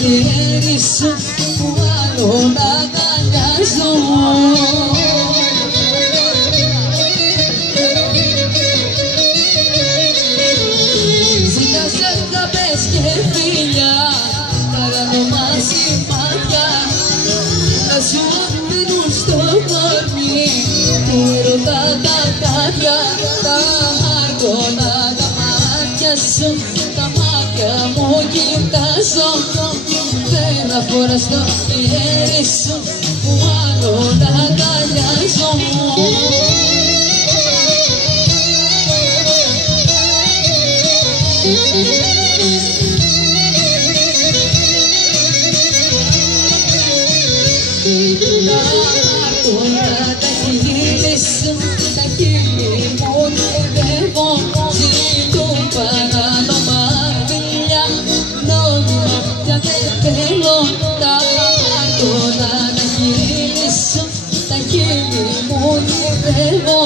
ξέρεις που άλλον αγκαλιάζω. Ζητάς αγάπες και φίλια, παράνομα σημάδια, να σου αφήνουν στο κορμί του έρωτα τα τάδια. Τα άργωνα τα μάτια σου, τα μάτια μου κοιτάζω, δεν αφοράς το χέρι σου που άλλον αγκαλιάζω. Τα χείλη σου, τα χείλη μου γυρεύω, ζητούν παράνομα φιλιά, νόμιμα πια δεν θέλω. Τα χείλη σου, τα χείλη μου γυρεύω,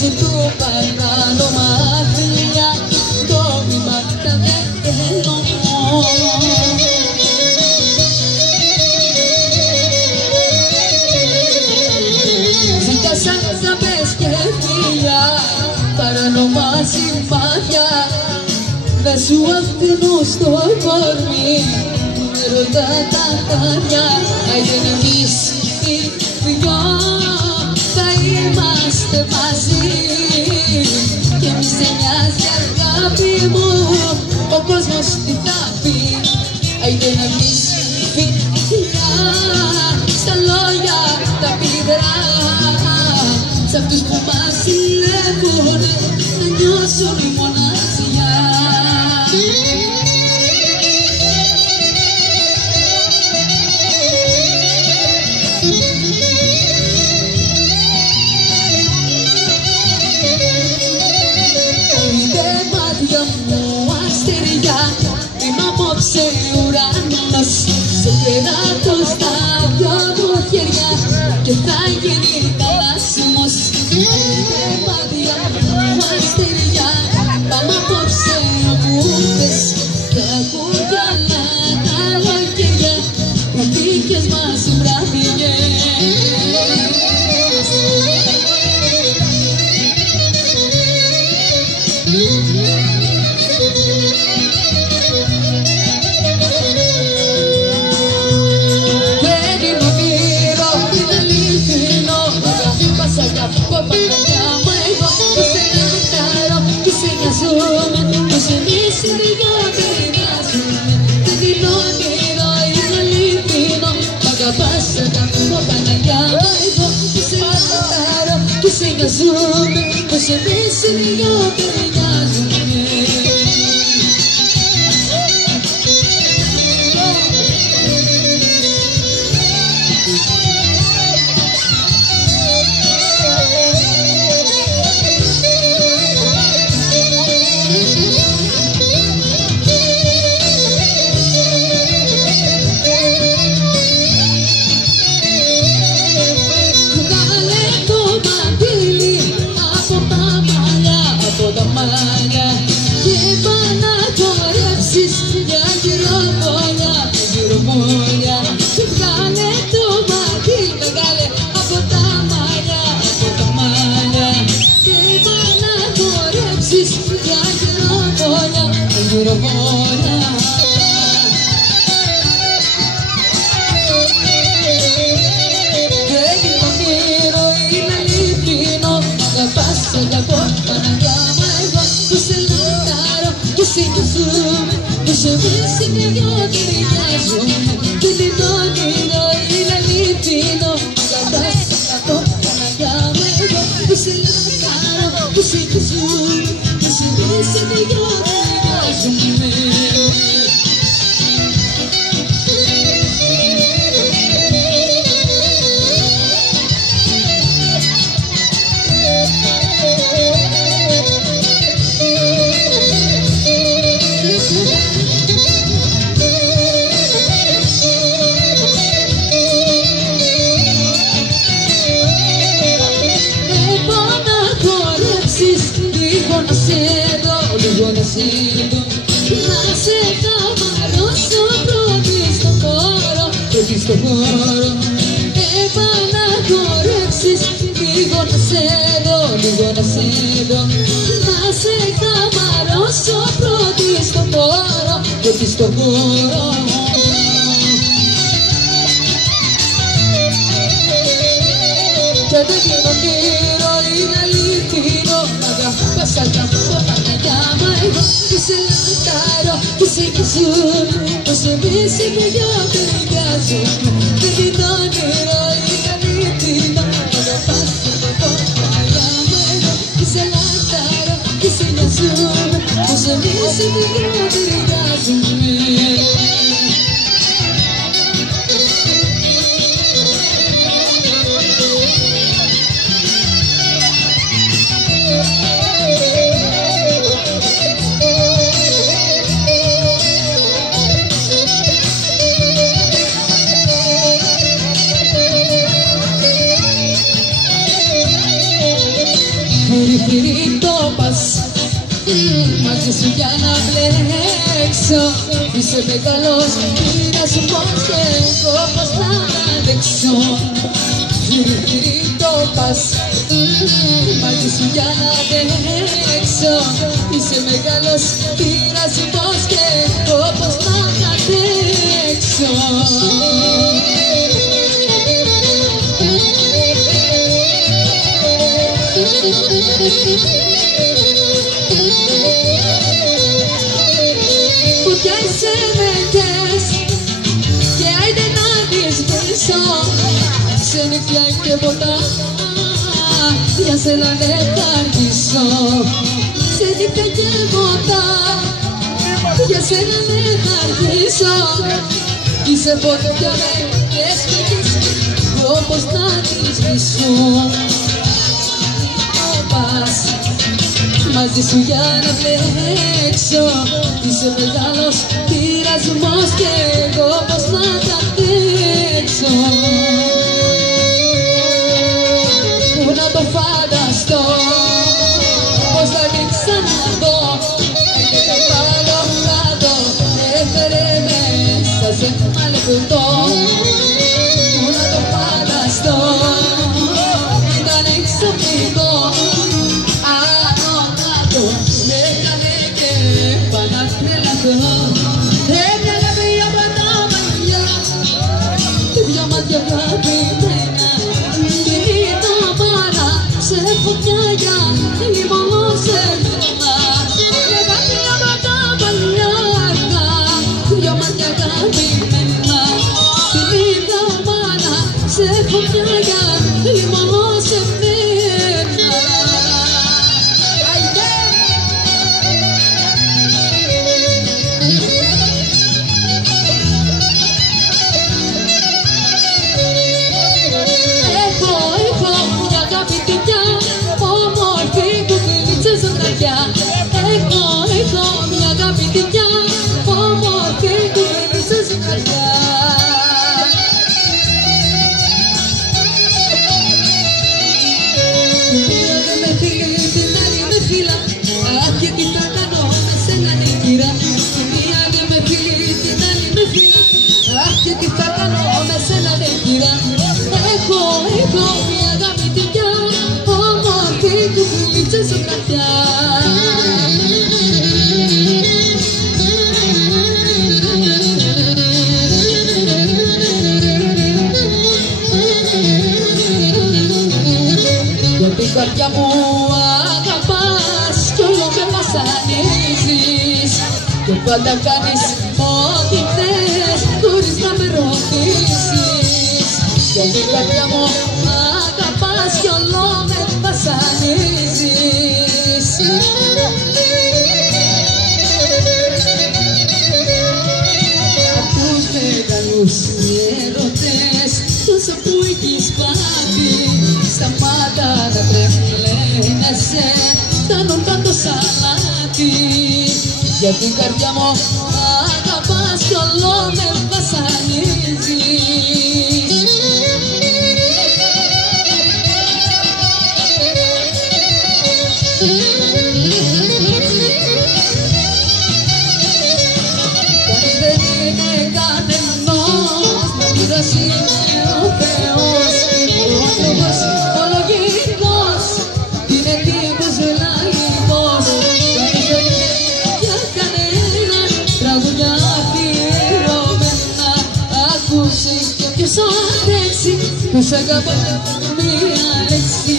ζητούν παράνομα φιλιά, νόμιμα πια δεν θέλω. Ζητάς αγάπες και φίλια, παράνομα σημάδια, να σου αφήνουν στο κορμί με ρωτά τα τάδια. Άιντε να εμείς οι δυο θα είμαστε μαζί, και μη σε νοιάζει αγάπη μου ο κόσμος τι θα πει. Άιντε να εμείς φιλιά, στα λόγια τα πικρά, σ' αυτούς που μας ζηλεύουν να νιώσουν η μοναξιά. Είδε μάτια μου αστεριά, είμαι απόψε ουρανός, σε κεράτω στα δυο μου χέρια και θα γίνει θαλάσσιμος. Είδε μάτια μου αστεριά, πάμε απόψε όπου θες, θα έχουν κι άλλα καλοκαίρια, οι δίκες μας βραδιές. Πως εμείς οι δυο ταιριάζουμε, δεν είναι όνειρο, είναι αληθινό. Μ' αγαπάς, αγαπώ Παναγιά μου εγώ, που σε λατάρω και σε νοιάζομαι, πως εμείς οι δυο ταιριάζουμε. Και πά' να χορέψεις μια γυροβόλια, γυροβόλια. Και βγάλε το μάτι μεγάλε από τα μαλλιά, από τα μαλλιά. Και πά' να χορέψεις μια γυροβόλια, γυροβόλια. Δεν είναι όνειρο, είναι αληθινό. Μ' αγαπάς, αγαπώ Παναγιά μου εγώ, που σε λατάρω και σε νοιάζομαι, πως εμείς οι δυο ταιριάζουμε. Δεν είναι όνειρο, είναι αληθινό. Μ' αγαπάς, αγαπώ Παναγιά μου εγώ, που σε λατάρω και σε νοιάζομαι, πως εμείς οι δυο ταιριάζουμε. Λίγο να σε δω, λίγο να σε δω, στο χώρο. Επαναχωρέψεις, λίγο να σε δω, λίγο να σε δω. Να σε χαμαρώσω πρώτη στο χώρο, πρώτη στο χώρο. Και δεν είναι όνειρο, είναι αληθινό. Μ' αγαπάς, αγαπώ, Παναγιά μου εγώ. Που σε λατάρω, που σε γυζούν. Πως εμείς οι δυο ταιριάζουμε. Δεν είναι όνειρο, είναι αληθινό. Μ' αγαπάς, αγαπώ, Παναγιά μου εγώ. Που σε λατάρω, που σε γυζούν. Πως εμείς οι δυο ταιριάζουμε. Φυρί το πας, μαζί σου για να μπλέξω. Είσαι μεγάλος, να σου πω και εγώ πως να αντέξω. Φυρί το πας, μαζί σου για να αντέξω. Είσαι μεγάλος, να σου πω και εγώ πως να αντέξω. Που κι είσαι μερικές και άιντε να τις βρίσκω. Ξενυχτιά και ποτά για σένα δεν θα αργήσω. Ξενυχτιά και ποτά για σένα δεν θα αργήσω. Είσαι φωτιά με έσπικες όπως να τις βρίσκω. Μαζί σου για να μπλέξω. Είσαι μεγάλος πειρασμός και εγώ πως να τα αντέξω. Πού να το φανταστώ, πως θα την ξαναδώ. Έρχεται πάνω κάτω, έφερε μέσα σε ένα λεπτό. Πού να το φανταστώ, ήταν εξωφρικό. Έμοιαλε μια πατάμανια, δυο μάτια αγαπημένα. Κοίτα πάρα σε φωτιά για λιμόνο σε μένα. Έμοιαλε μια πατάμανια, δυο μάτια αγαπημένα. Κοίτα πάρα σε φωτιά για λιμόνο σε μένα. Έχω μια αγαπητικιά, όμορφη κουβεντίτσα στην καρδιά. Τη μία δεν με φίλει, την άλλη με φύλλα. Αχ, και τι θα κάνω με σένα νοικήρα. Τη μία δεν με φίλει, την άλλη με φύλλα. Αχ, και τι θα κάνω με σένα νοικήρα. Έχω μια αγαπητικιά, όμορφη κουβεντίτσα στην καρδιά. Την καρδιά μου αγαπάς κι όλο με βασανίζεις. Και πάντα κάνεις ό,τι θες χωρίς να με ρωτήσεις. Για την καρδιά μου αγαπάς κι όλο με βασανίζεις. Απ' τους μεγάλους έρωτες τόσο που έχεις πάθει, σταμάτα να τρελαίνεσαι, φτάνουν πάντο σαλάτι. Για την καρδιά μου αγαπάς κι όλο με βασανίζεις. Κανείς δεν είναι κανένας να μοιράσει τους αγαπώ μία λέξη.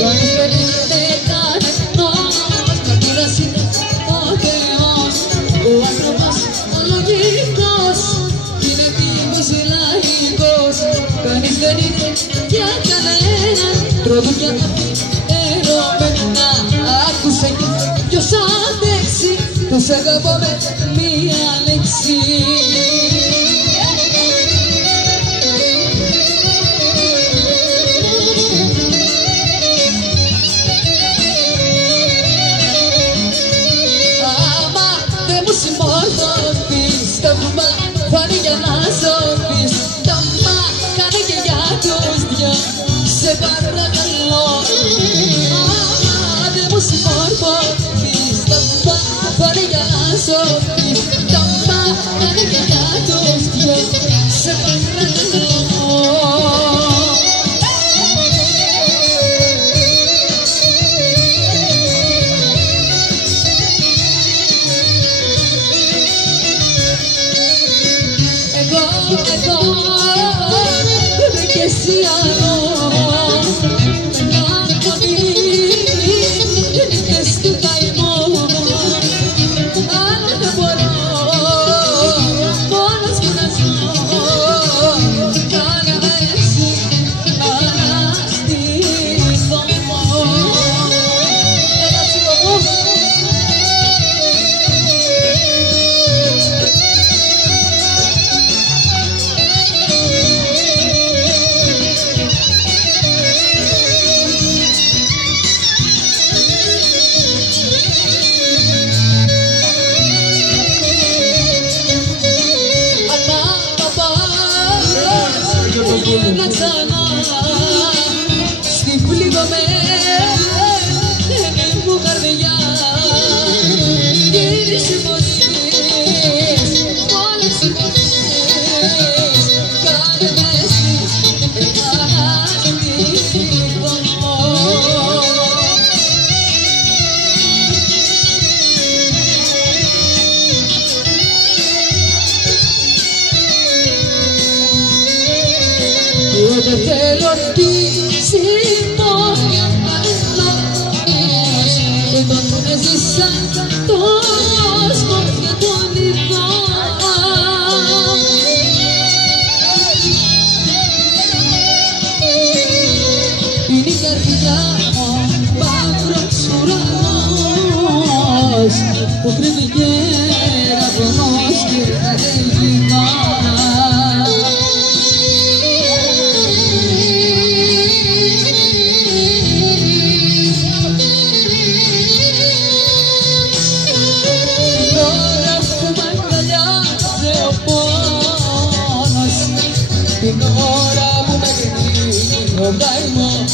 Κάνεις περίπτε κανένας, πατήρας είναι ο Θεός. Ο άνθρωπος ο λογικός είναι τύπος λαϊκός. Κανείς δεν είναι για κανέναν, τραγούδια ερωμένα. Άκουσε κι ποιος αντέξει, τους αγαπώ με μία λέξη. Τα κουμπά φάνη για να σώπεις. Τα μπα κάνε και για τους δυο, σε παρακαλώ. Άμα δεν μου συμμορφωθείς. Τα μπα φάνη για να σώπεις. Τα μπα κάνε και για τους δυο, σε παρακαλώ. Εγώ είμαι και εσύ άλλο, με ναρκωτή νύχτες του καημού. Αν δεν μπορώ μόνος μου να ζω, κάνε με εσύ αναστηθώ. Έλα τσίκο μου. Να ξανά στη πληγωμένη μου καρδιά γίνεις συμφωνείς, όλες συμφωνείς. Κάνε με εσείς αναστηθώ. Δεν θέλω τη συμφωνία κανένας. Εγώ τον έζησα τον κόσμο για τον ειδό. Είναι η καρδιά μου μαύρος ουρανός που κρύβει κεραυνός και κατελεινά. Την ώρα που με κρίνει ο καημός,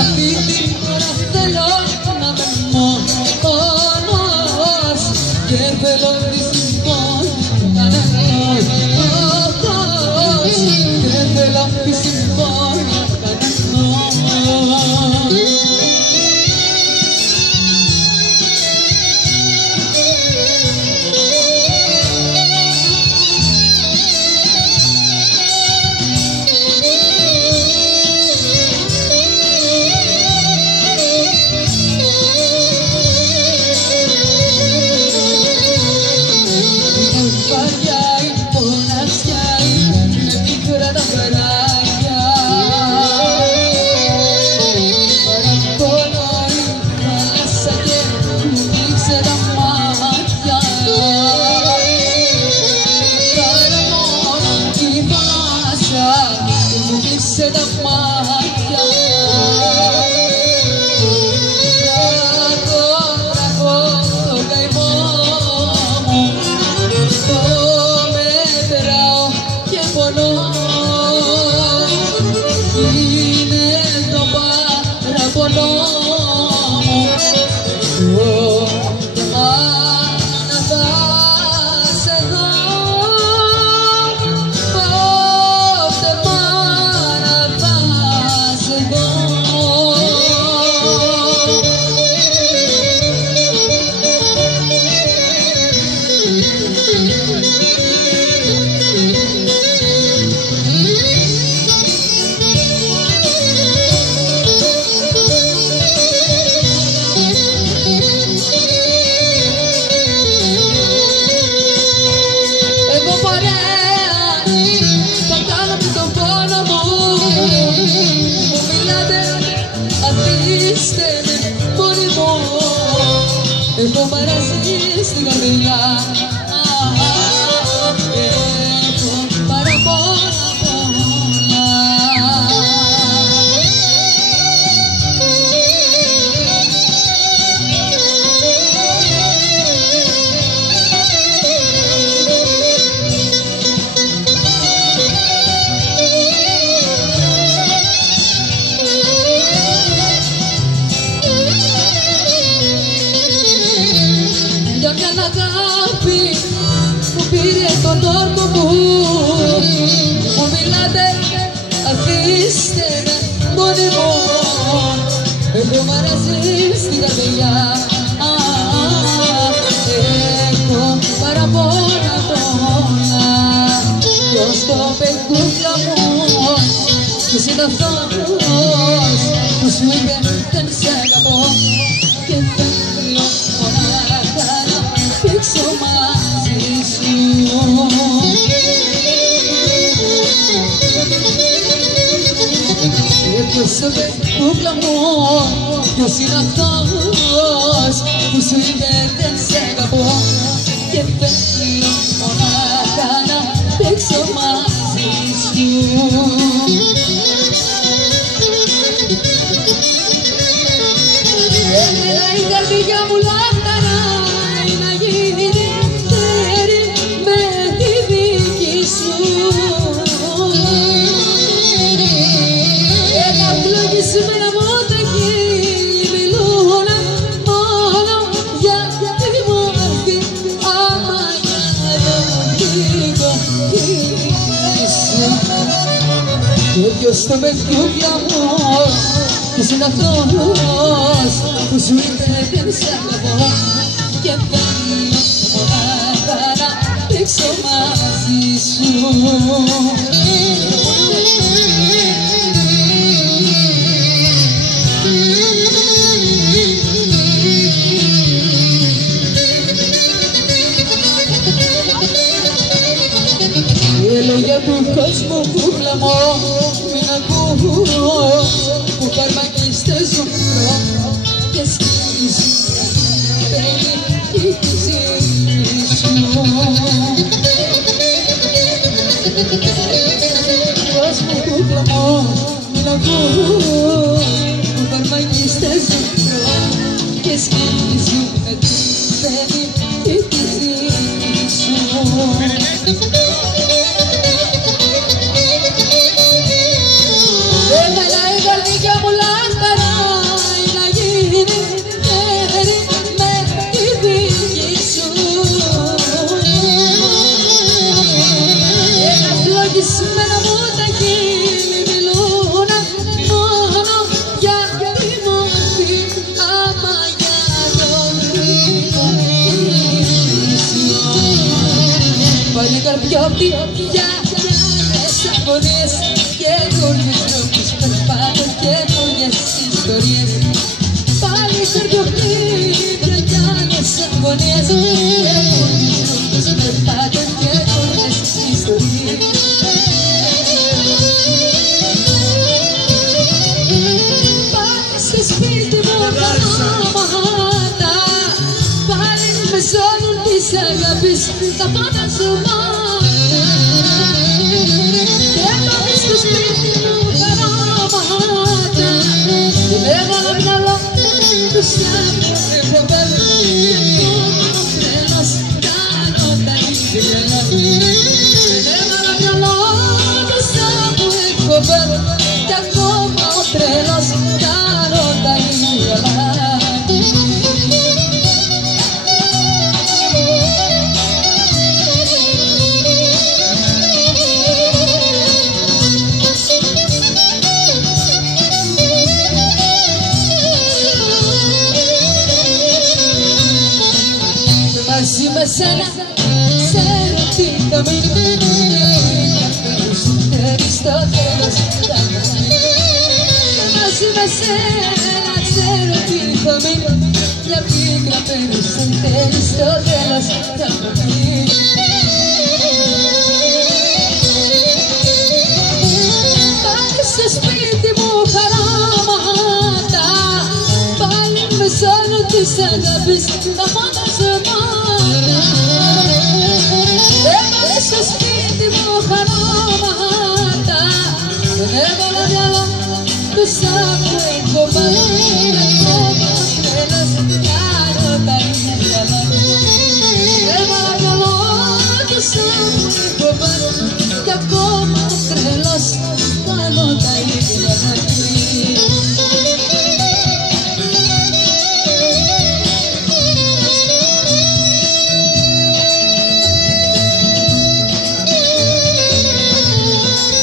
αυτή την ώρα θέλω να με μόνος και θέλω τη συμφωνία κανένας. Και θέλω τη συμφωνία κανένας. Σε τα μάτια βράχω το καημό μου, το μετράω και πονώ. Είναι το παραπονό μου, να πας εδώ. Πότε να πας εδώ. έχω μαράσει στην καρδιά. Έχω παραπάνω απ' όλα. Για μια αγάπη που πήρε τον όρκο μου, μου μιλάτε, αφήστε με μόνη μου. Έχω μαράσει στην καρδιά. Έχω παραπάνω απ' όλα. Ποιος το πεκούκλα μου, ποιος είναι αυτός που σου είπε δεν σ' αγαπώ και θέλω μονάχα να παίξω μαζί σου. Ποιος το πεκούκλα μου, ποιος είναι αυτός που σου είπε δεν σ' αγαπώ και θέλω μονάχα να παίξω μαζί σου. Έμενα η καρδιά μου λαχταράει να γίνει τέρι με τη δική σου. Ευλογισμένα μου τα χείλη μιλούν μόνο για τη μορφή, άμα για το λίγο χείλη σου. Και ποιος το πεκούκλα μου, ποιος είναι αυτός που σου είπε δεν σ' αγαπώ και θέλω μονάχα να παίξω μαζί σου. Οι λόγια του κόσμου κούκλα μου μην ακούς, που φαρμακίστες ζουν και σκίζουν μπαίνει η ψυχή σου. Κόσμου κούκλα μου μην ακούς, που φαρμακίστες ζουν και σκίζουν μπαίνει η ψυχή σου. Έμενα η καρδιά μου λαχταράει να γίνει τέρι με τη δική σου. Ευλογισμένα μου τα χείλη μιλούν μόνο για τη μορφή, άμα για τον λίγο σου. Πάλι καρδιά απ' τη φωτιά μέσα φωνές καινούριες νόμους, περπάτω καινούριες ιστορίες. Πάλι καρδιοχτή βραδιά μέσα φωνές καινούριες νόμους, περπάτω καινούριες ιστορίες. Πάλι στο σπίτι μου γραμμάματα, πάλι με ζώνουν της αγάπης τα φαντασμάτα. Και πάλι στο σπίτι μου χαράματα, δεν έβαλα μυαλό του σιάμου έχω πέλει. Ο τρέλος κάνω τα ίδια. Δεν έβαλα μυαλό του σιάμου έχω πέλει κι ακόμα ο τρέλος κάνω τα ίδια. Μαζί με σένα σε ερωτήκαμε, φέρεις στο τέλος τα μάτια. Μαζί με σένα σε ερωτήκαμε, μια πίκρα πέρασε φέρεις στο τέλος τα μάτια. Πάλι στο σπίτι μου χαράματα, πάλι με σώνα της αγάπης τα φαντασμάτα. Έβαλες στο σπίτι μου χαράματα, δεν έβαλα μυαλό του σαν που έχω πάει. Ακόμα τρελός κάνω τα ίδια λάθη. Έβαλα μυαλό του σαν που έχω πάει, κι ακόμα τρελός κάνω τα ίδια λάθη.